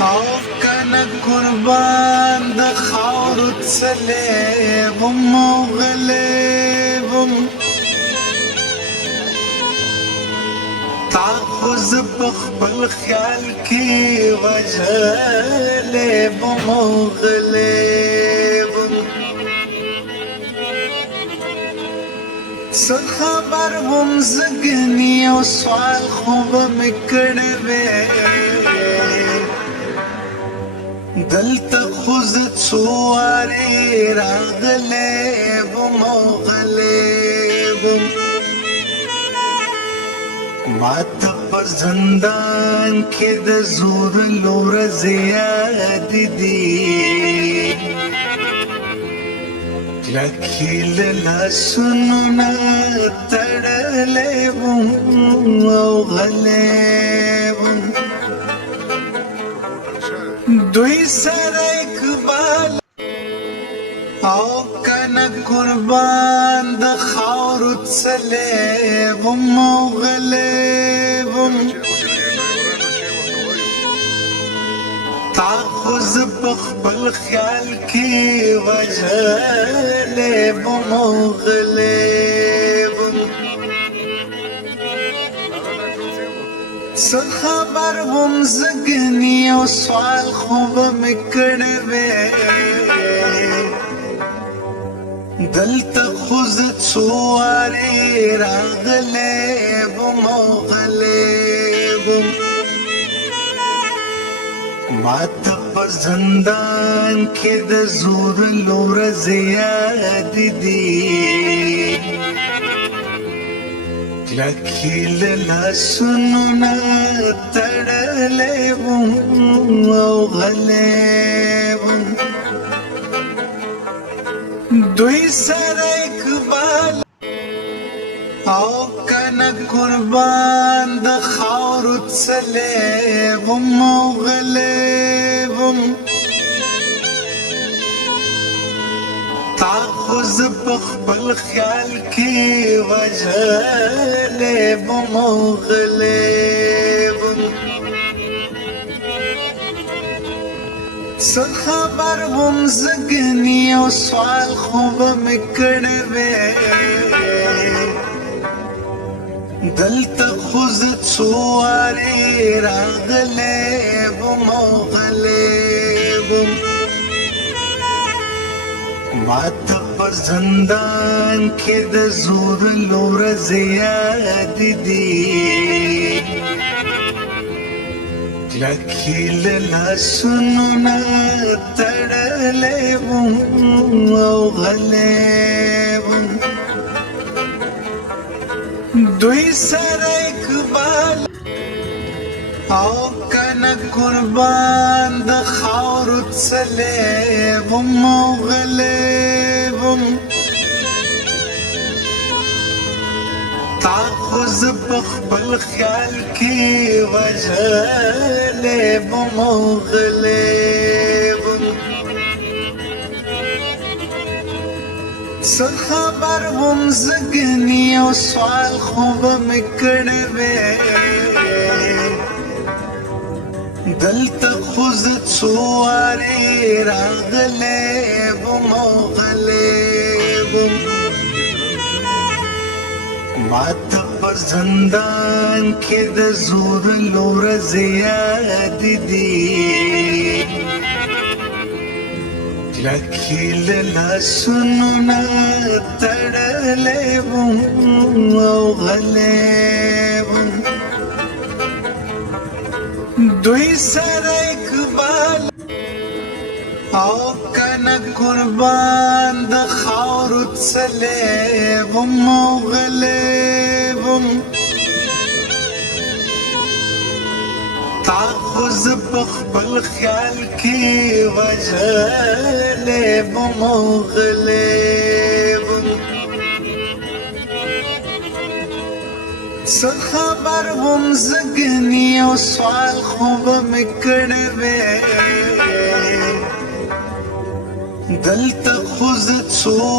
او کنه قربان د خاورو څلېږم او غلېږم تا خو زه په خپل خیال کې وژلېږم او غلېږم څه خبر وم زه ګنې یو سوال خو به مې کړی وی دلته خو زه څو وارې راغلی وم او غلی وم ما ته په زندان کې د زور ورځې یادې دي کلکې له لاسونو نه تړلی وم او غلی وم دوی سره اقبال او کنه قربان د خاورو څلېږم او غلېږم تا خو زه په خپل خیال کې وژلېږم او غلېږم څه خبر وم زه ګنې یو سوال خو به مې کړی وی دلته خو زه څو وارې راغلی وم او غلېږم ما ته په زندان کې د زور ورځې یادې دي کلکې له لاسونو نه تړلی وم او غلی وم دوی سره اقبال او کنه قربان د خاورو څلېږم او غلېږم تا خو زه په خپل خیال کې وژلېږم او غلېږم څه خبر وم زه ګنې یو سوال خو به مې کړی وی دلته خو زه څو وارې راغلی وم او غلېږم ما ته په زندان کې د زور ورځې یادې دي کلکې له لاسونو نه تړلی وم او غلی وم دوی سره اقبال او کنه قربان د خاورو څلېږم او غلېږم تا خو زه په خپل خیال کې وژلېږم او غلېږم څه خبر وم زه ګنې یو سوال خو به مې کړی وی دلته خو زه څو وارې راغلی وم او غلېږم ما ته په زندان کې د زور ورځې یادې دي کلکې له لاسونو نه تړلی وم او غلېږم دوی سره اقبال او کنه قربان د خاورو څلېږم او غلېږم تا خو زه په خپل خیال کې وژلېږم او غلېږم څه خبر وم زه ګنې یو سوال خو به مې کړی وی دلته خو زه څو